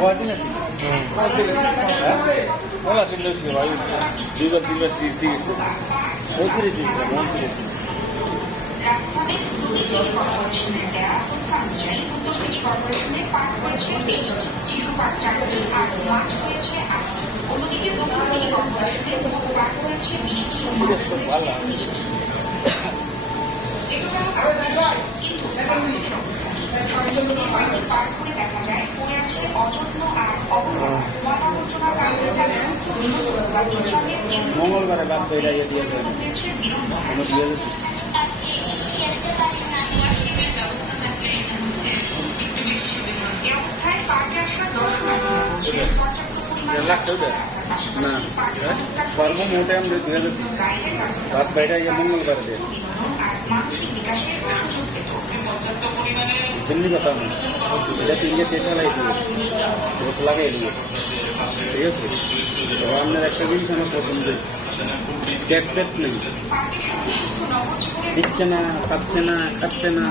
কদিন আছে ওলা তিনটা ছিল ভাই দুইবার তিনবার দিয়েছে মন্ত্রী দিয়েছে মন্ত্রী ভালো মঙ্গলবারে বাদ পেয়ে দিয়ে লাগছে ওটা না সর্বমোটে আমরা 2020 বাদ পেয়ে মঙ্গলবারে দেয় জন্য কথা না এটা তিনটে টেটা লাই দিয়ে রোজ লাগাই দিয়ে ঠিক আছে এবার আপনার একটা জিনিস আমার পছন্দ হয়েছে ট্যাপ ট্যাপ নেই দিচ্ছে না খাচ্ছে না